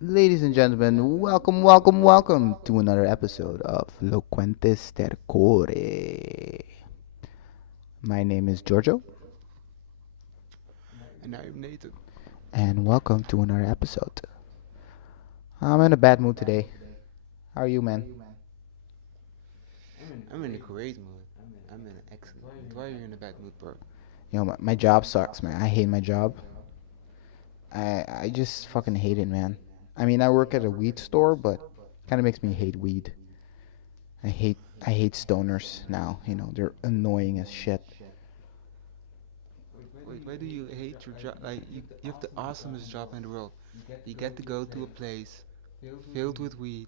Ladies and gentlemen, welcome to another episode of Loquentes Stercore. My name is Giorgio, And I'm Nathan. and welcome to another episode. I'm in a bad mood today. How are you, man? I'm in a great mood. I'm in an excellent mood. Why are you in a bad mood, bro? My job sucks, man. I hate my job. I just fucking hate it, man. I mean, I work at a weed store, but kind of makes me hate weed. I hate stoners now. They're annoying as shit. Wait, why do you hate your job? Like, you have the awesomest job in the world. You get to go to a place filled with weed,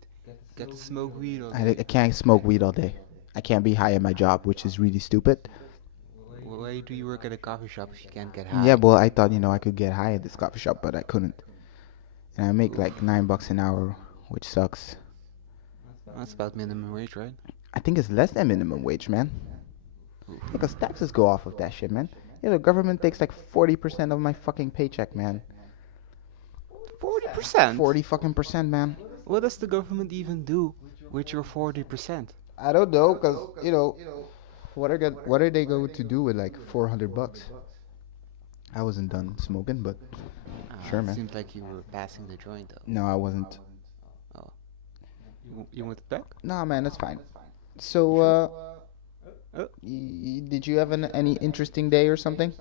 get to smoke weed all I day. can't smoke weed all day. I can't be high at my job, which is really stupid. Why do you work at a coffee shop if you can't get Yeah, high? well, I thought, I could get high at this coffee shop, but I couldn't. And I make like Oof. $9 an hour, which sucks. That's about minimum wage, right? I think it's less than minimum wage, man. Oof. Because taxes go off of that shit, man. Yeah, the government takes like 40% of my fucking paycheck, man. 40%? 40 fucking percent, man. What does the government even do with your 40%? I don't know, cause what are they going to do with like $400? I wasn't done smoking, but sure, It man. seemed like you were passing the joint, though. No, I wasn't. Oh, you want it back? Nah, man, that's fine. So, Sure. Oh. did you have any interesting day or something?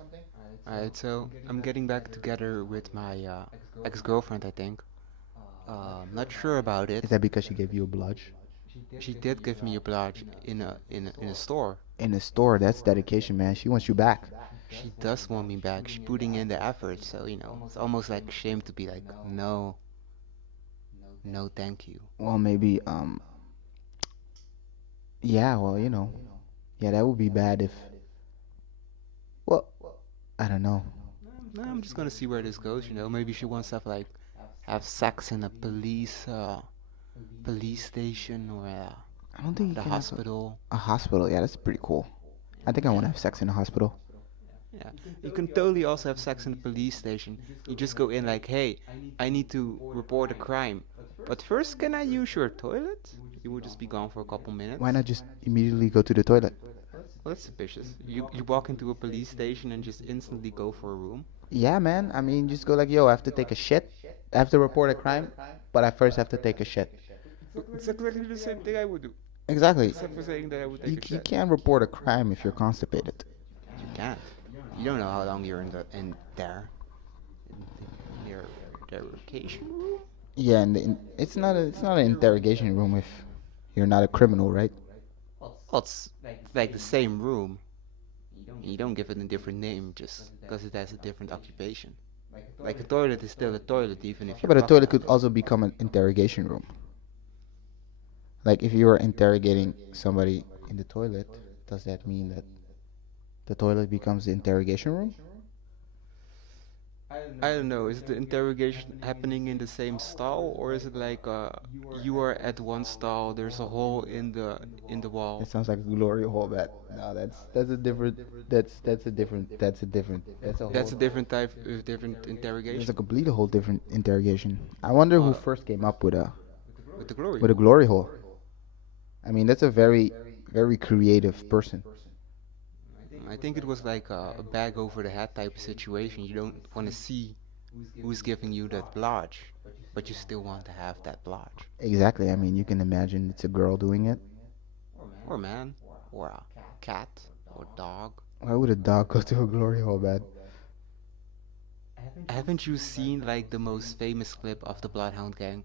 Alright, so I'm getting back together with my ex-girlfriend, I think. Not sure about it. Is that because she gave you a bludge? She did give me a bludge in a store. In a store, that's dedication, man. She wants you back. She does want me back. She's putting in the effort, so it's almost like shame to be like, no, no, thank you. Well, maybe, yeah, well, yeah, that would be bad if, well, I don't know. No, I'm just gonna see where this goes. Maybe she wants to have sex in a police station or I don't think you the can have hospital. a hospital. Yeah, that's pretty cool. I think I want to Yeah. have sex in a hospital. Yeah, you can totally also have sex in the police station. You just go in like, hey, I need to report a crime. But first, can I use your toilet? You will just be gone for a couple Why minutes. not just immediately go to the toilet? Well, that's suspicious. You walk into a police station and just instantly go for a room. Yeah, man. I mean, just go like, yo, I have to take a shit. I have to report a crime, but I first have to take a shit. It's exactly the same thing I would do, Exactly. except for saying that I would You, take a you shit. can't report a crime if you're constipated. You can't. You don't know how long you're in there. In their vacation room. Yeah, and it's not an interrogation room if you're not a criminal, right? Well, it's like the same room. You don't give it a different name just because it has a different occupation. Like a toilet is still a toilet even if Yeah, you're but a fucking. toilet could also become an interrogation room. Like if you were interrogating somebody in the toilet, does that mean that the toilet becomes the interrogation room? I don't know, is the interrogation happening in the same stall or is it like you are at one stall, there's a hole in the That wall. sounds like a glory hole, man. No, that's a different. That's a That's whole. a different type of different It's a interrogation complete whole different interrogation. I wonder who uh, first came up with with the glory a hole. glory hole. I mean, that's a very creative person. I think it was like a bag over the head type of situation. You don't want to see who's giving you that blotch, but you still want to have that blotch. Exactly. I mean, you can imagine it's a girl doing it. Or a man, or a cat, or dog. Why would a dog go to a glory hole, man? Haven't you seen like the most famous clip of the Bloodhound Gang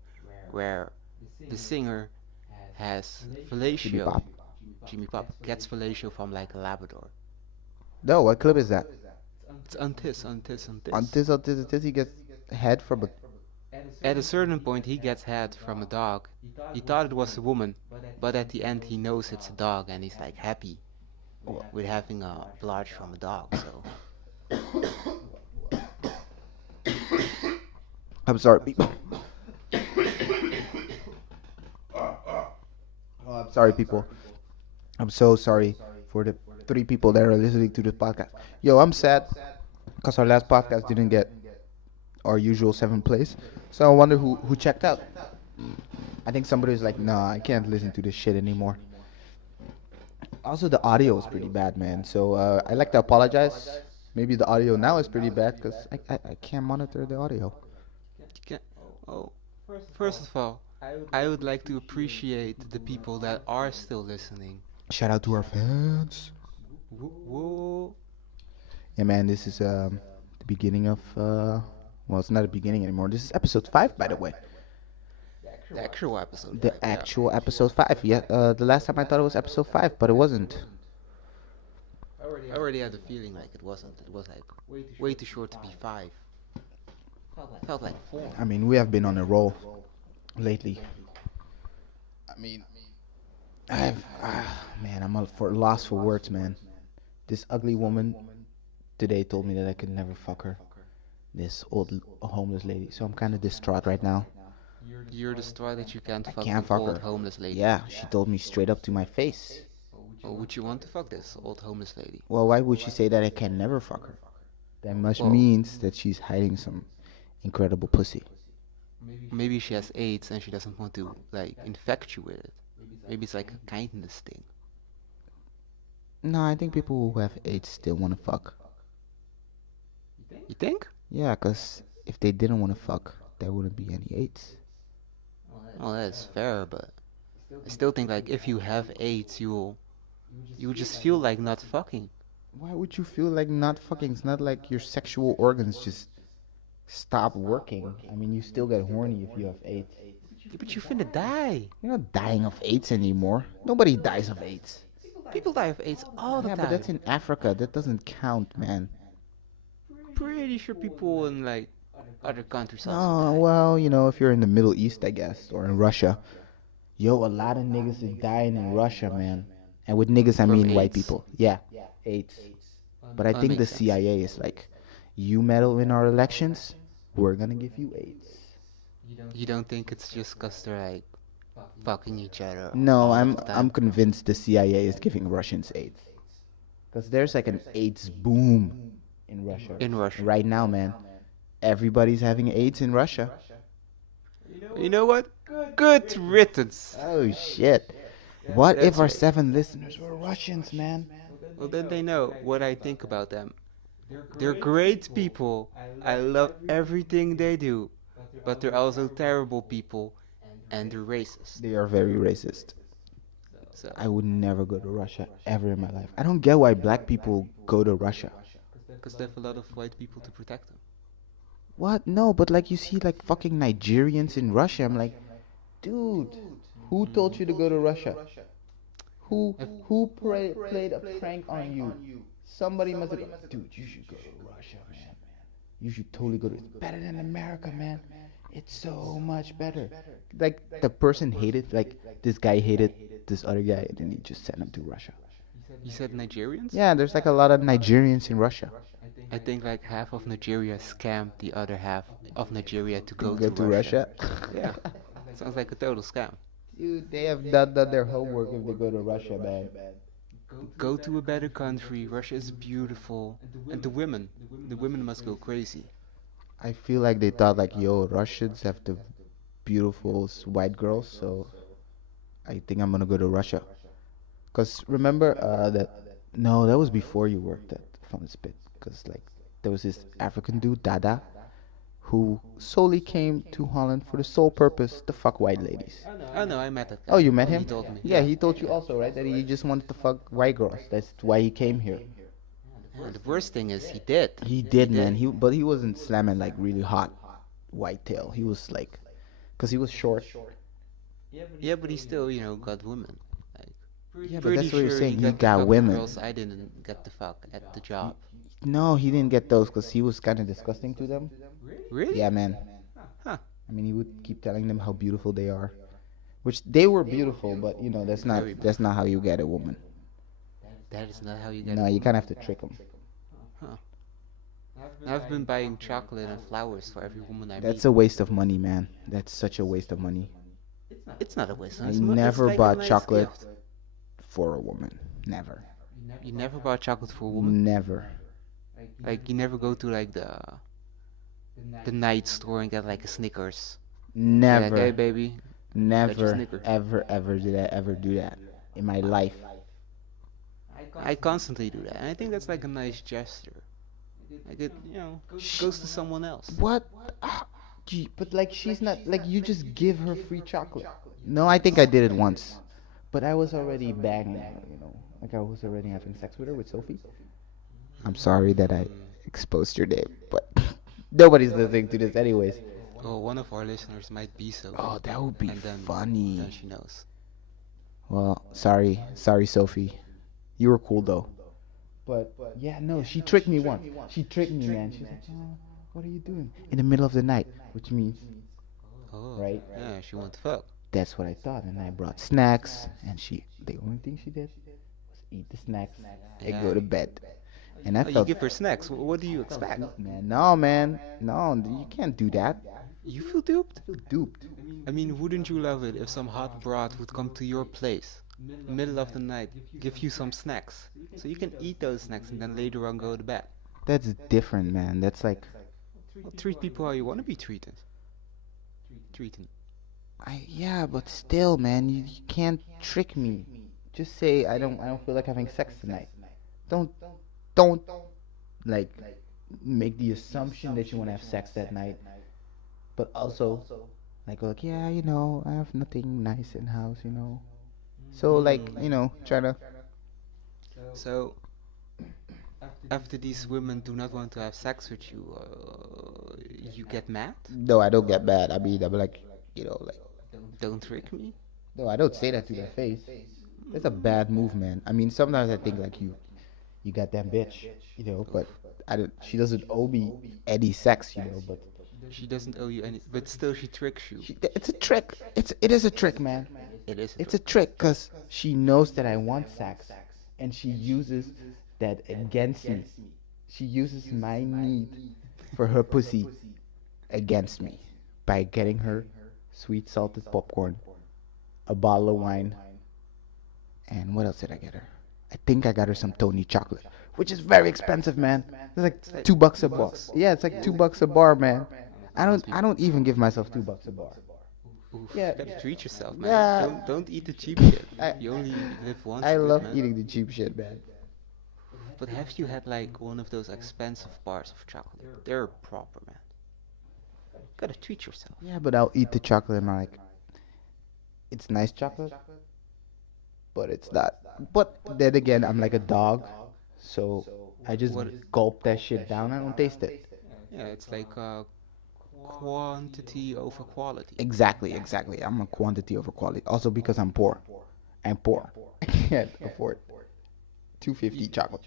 where the singer has Jimmy fellatio, Pop. Jimmy Pop gets fellatio from like a Labrador. No, what clip is that? It's untis, untis, On untis. this, he gets head from a. At a certain point, he gets head from a dog. He thought it was a woman, but at the end, he knows it's a dog and he's like happy with having a blotch from a dog. So, I'm sorry, people. Oh, I'm sorry, people. I'm so sorry for the 3 people that are listening to this podcast. Yo, I'm sad because our last podcast didn't get our usual 7 plays. So I wonder who checked out. I think somebody was like, "Nah, I can't listen to this shit anymore." Also, the audio is pretty bad, man. So I like to apologize. Maybe the audio now is pretty bad because I can't monitor the audio. You can, oh, first of all, I would like to appreciate the people that are still listening. Shout out to our fans. Whoa. Yeah, man, this is the beginning of well, it's not a beginning anymore. This is episode 5, by the way. The actual episode. The actual episode 5. Yeah, the last time I thought it was episode 5, but it wasn't. I already had a feeling like it wasn't. It was like way too short to be 5. Felt like 4. I mean, we have been on a roll lately. I mean, man, I'm lost for words, man. This ugly woman today told me that I could never fuck her. This old homeless lady. So I'm kind of distraught right now. You're distraught that you can't I fuck can't the fuck old her. homeless lady. Yeah, she told me straight up to my face. Oh, would you want to fuck this old homeless lady? Well, why would she say that I can never fuck her? That must Well- means that she's hiding some incredible pussy. Maybe she has AIDS and she doesn't want to like infect you with it. Maybe it's like a kindness thing. No, I think people who have AIDS still want to fuck. You think? Yeah, because if they didn't want to fuck, there wouldn't be any AIDS. Well, that's fair, but I still think like if you have AIDS, you'll just feel like not fucking. Why would you feel like not fucking? It's not like your sexual organs just stop working. I mean, you still get horny if you have AIDS. Yeah, but you finna die. You're not dying of AIDS anymore. Nobody dies of AIDS. People die of AIDS all the Yeah, time. but that's in Africa. That doesn't count, man. Pretty sure people in like other countries also Oh, die. well, if you're in the Middle East, I guess, or in Russia. Yo, a lot of niggas is dying in Russia, man. And with niggas, I From mean white AIDS? people. Yeah, AIDS. But I That think the makes sense. CIA is like, you meddle in our elections, we're gonna give you AIDS. You don't think it's just because they're like fucking each other? No, all I'm the time? I'm convinced the CIA is giving Russians AIDS. Because there's like an AIDS boom in Russia. In Russia. Right now, man. Everybody's having AIDS in Russia. You know what? Good riddance. Oh shit. What if That's our right. 7 listeners were Russians, man? Well, then they know what I think about them. They're great people. I love everything they do. But they're also terrible people. And they're racist. They are very racist. So, I would never go to Russia ever in my life. I don't get why black people go to Russia. because they have a lot of white people to protect them. What? No, but like you see like fucking Nigerians in Russia. I'm like, dude, who told you to go to Russia? Who played a prank on you? Somebody must have. Dude, you should go to Russia, man. You should totally go to. It's better than America, man. It's so much better. Like the person hated, like this guy hated this other guy, and then he just sent him to Russia. You said Nigerians? Yeah, there's like a lot of Nigerians in Russia. I think like half of Nigeria scammed the other half of Nigeria to go Go to to Russia. Russia. Yeah. Sounds like a total scam. Dude, they have not done their homework if they go to Russia, man. Go to a better country. Russia is beautiful. And the women must go crazy. I feel like they thought like, yo, Russians have the beautiful white girls, so I think I'm gonna go to Russia. Cause remember that? No, that was before you worked at Fun Spit. Cause like there was this African dude, Dada, who solely came to Holland for the sole purpose to fuck white ladies. Oh no, I met that guy. Oh, you met him? He told me. Yeah, he told you also, right? That he just wanted to fuck white girls. That's why he came here. And the worst thing is he did. He did, man. But he wasn't slamming like really hot whitetail. He was like, cause he was short. Yeah, but he still, got women. Like, Yeah, but pretty that's what you're sure saying. He to got fuck the women. Girls I didn't get to fuck at the job. No, he didn't get those because he was kind of disgusting to them. Really? Yeah, man. Huh. I mean, he would keep telling them how beautiful they are, which they were beautiful, but Very that's not how you get a woman. That is not how you get. No, you kind of have to trick them. I've been buying chocolate and flowers for every woman I That's meet. a waste of money, man. That's such a waste of money It's not a waste. I It's never like a bought nice chocolate. gift. for a woman. Never. You never bought chocolate for a woman? Never. Like you never go to like the night store and get like a Snickers. Be like, hey Never, baby, got your never, Snickers. ever, ever did I ever do that in my life. I constantly do that, and I think that's like a nice gesture. Like it, goes to someone else. What? Ah, but like she's not like you just give her free chocolate. No, I think I did it once, but I was already banging her, like I was already having sex with her with Sophie. I'm sorry that I Mm. exposed your name, but nobody's listening to this anyways. Oh, one of our listeners might be Oh, Sophie, that would be and then funny. she knows. Well, sorry, Sophie. You were cool though. But yeah, no, she tricked me once. She tricked me, man. She's like, oh, what are you doing? In the middle of the night, which means, Oh, right? yeah, she wants to fuck. That's what I thought. And I brought snacks, and the only thing she did was eat the snacks and Yeah. go to bed. And I Oh, you felt, give her snacks. What do you expect? man, no, man, no, you can't do that. You feel duped? I feel duped. I mean, wouldn't you love it if some hot broad would come to your place, middle of the night, give you some snacks, so you can eat those snacks and then later on go to bed? That's different, man. That's like, Well, treat people how you want to be treated. Treated. yeah, but still, man, you can't trick me. Just say I don't feel like having sex tonight. Don't don't like make the assumption that you want to have sex that night, but also like yeah, I have nothing nice in house. So like, try to. So, after these women do not want to have sex with you, you get mad? No, I don't get mad. I mean, I'm like, like, Don't trick me? no, I don't say that to their face. That's a bad move, man. I mean, sometimes I think like you got that bitch, but I don't. She doesn't owe me any sex, but She doesn't owe you any, but still she tricks you. it's a trick. It is a trick, man. It is a It's a trick. trick because she knows that I want sex, and she uses that against me. She uses my need for her pussy against me by getting her sweet salted popcorn, a bottle of wine, and what else did I get her? I think I got her some Tony chocolate, which is very expensive, man. It's like $2 a bar. Yeah, it's like $2 a bar, man. I Must don't be. I don't even give myself $2 a bar. Oof, Yeah, gotta treat yourself, man. yeah. Don't eat the cheap shit. I You only live once, I good love man. eating the cheap shit, man. But have you had like one of those expensive bars of chocolate? They're proper, man. Gotta treat yourself. Yeah, but I'll eat the chocolate and I'm like, it's nice chocolate, but it's not. But then again, I'm like a dog, so I just What? gulp that shit down. I don't taste it. Yeah, it's like quantity over quality. Exactly. I'm a quantity over quality. Also because I'm poor. I'm poor. I can't afford 250 chocolate.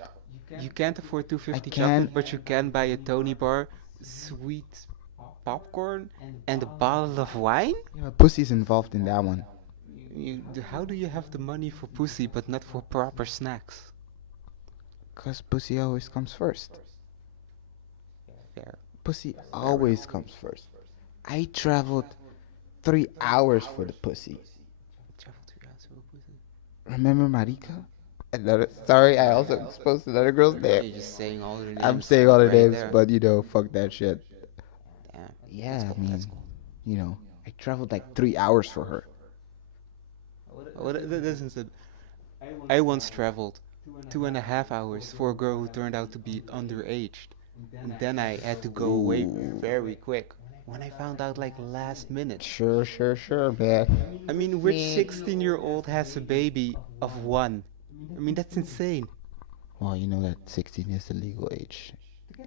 You can't afford I 250 can. chocolate, but you can buy a Tony bar, sweet popcorn, and a bottle of wine? Yeah, but pussy's involved in that one. How do you have the money for pussy but not for proper snacks? Cause pussy always comes first. Fair. Pussy always comes first. I traveled 3 hours for the pussy. Travel to your house for pussy. Remember Marika? Sorry, I also exposed another girl's name. You're just saying all the names. I'm saying all the right names, there. but fuck that shit. Damn. Yeah, That's I cool. mean, That's cool. I traveled like 3 hours for her. Oh, that isn't it. I once traveled 2.5 hours for a girl who turned out to be underaged. And then I had to go away Ooh. very quick. When I found out like last minute. Sure, man. I mean, which 16-year-old has a baby of one? I mean, that's insane. Well, you know that 16 is the legal age.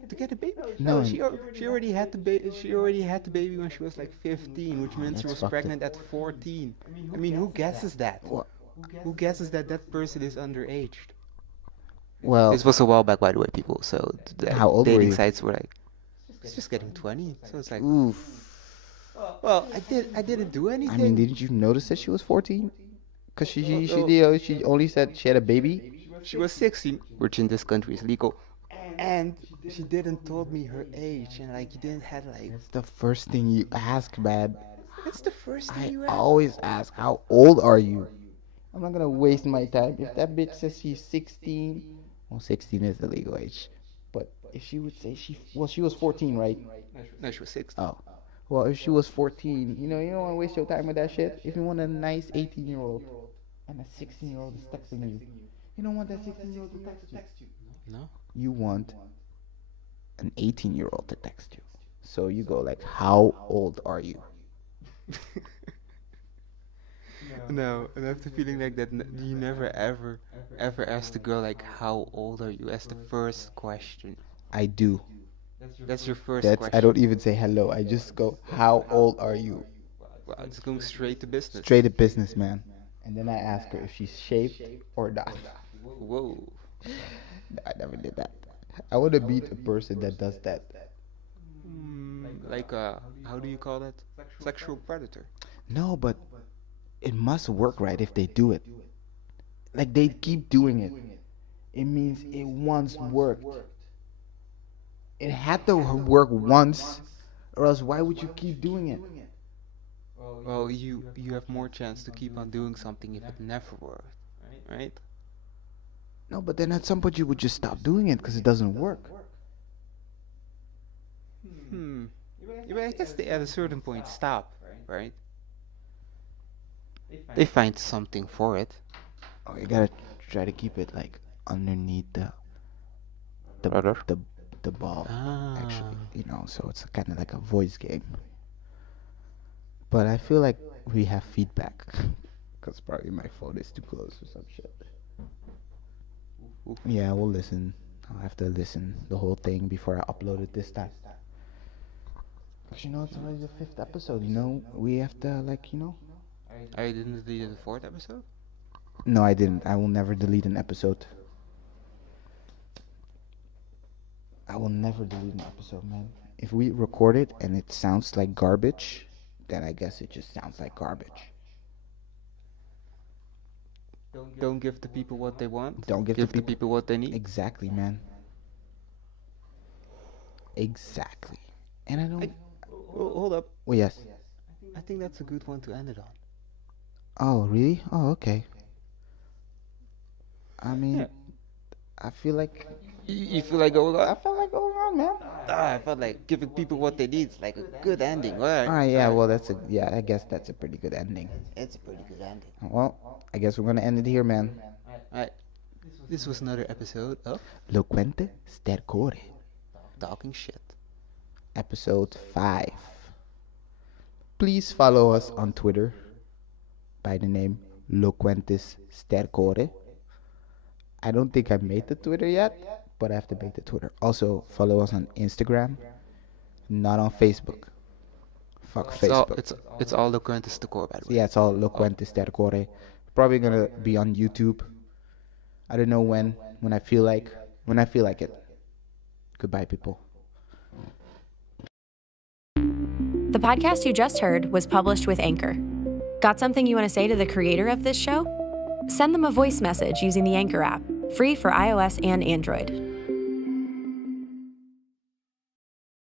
To get a baby? No, No, she already had the baby. She already had the baby when she was like 15, which means she That's was fucked up. pregnant at 14. I mean, who guesses that? What? Who guesses that that person is underaged? Well, This was a while back, by the way, people. So the How old were dating you? sites were like, it's just getting 20. So it's like, oof. well, I didn't do anything. I mean, didn't you notice that she was 14? Cause she only said she had a baby. She was 16, which in this country is legal, and she didn't told me her age, and like you didn't have like. That's the first thing you ask, man. That's the first thing I you ask. always ask, how old are you? I'm not gonna waste my time. If that bitch says she's 16, well, 16 is the legal age. But if she would say she was 14, right? No, she was 16. Oh. Well, if she was 14, you don't want to waste your time with that shit. If you want a nice 18-year-old and a 16-year-old is texting you, you don't want that 16-year-old to text you. No? You want an 18-year-old to text you. So you go like, how old are you? No, and I have the feeling like that you never ever ask the girl like, how old are you as the first question. I do. That's your first I question. don't even say hello. I just go, how old are you? Well, it's going straight to business. Straight to business, man. And then I ask her if she's shaved or not. Whoa. No, I never did that. I want to meet a person that does that. Like how do you call that? Sexual predator. No, but it must work right if they do it. Like they keep doing it. It means it once worked. It had to work once, or else why would you keep doing it? Well, you have more chance to keep on doing something if it never worked, right? No, but then at some point you would just stop doing it because it doesn't work. Yeah, but I guess they at a certain point stop, right? They find something for it. Oh, you gotta try to keep it like underneath the ball, actually, so it's kind of like a voice game. But I feel like we have feedback because probably my phone is too close or some shit. Yeah, we'll listen. I'll have to listen the whole thing before I upload it this time. Because it's already the 5th episode, we have to I didn't delete the 4th episode? No, I didn't. I will never delete an episode. I will never delete an episode, man. If we record it and it sounds like garbage, then I guess it just sounds like garbage. Don't give the people what they want. Don't give the people what they need. Exactly, man. Exactly. And I don't... Hold up. Oh, yes. I think that's a good one to end it on. Oh, really? Oh, okay. I mean, Yeah. I feel like... You feel like going on? I felt like going on, man. I felt like giving people what they need is like a good ending. Alright. Alright, yeah, well, I guess that's a pretty good ending. It's a pretty good ending. Well, I guess we're gonna end it here, man. Alright. This was another episode of Loquentes Stercore, Talking Shit. Episode 5. Please follow us on Twitter by the name Loquentes Stercore. I don't think I made the Twitter yet, but I have to make the Twitter. Also, follow us on Instagram, not on Facebook. Fuck Facebook. It's all Loquentes Stercore, by the way. Yeah, it's all Loquentes Stercore. Probably gonna be on YouTube. I don't know when I feel like it. Goodbye, people. The podcast you just heard was published with Anchor. Got something you want to say to the creator of this show? Send them a voice message using the Anchor app, free for iOS and Android.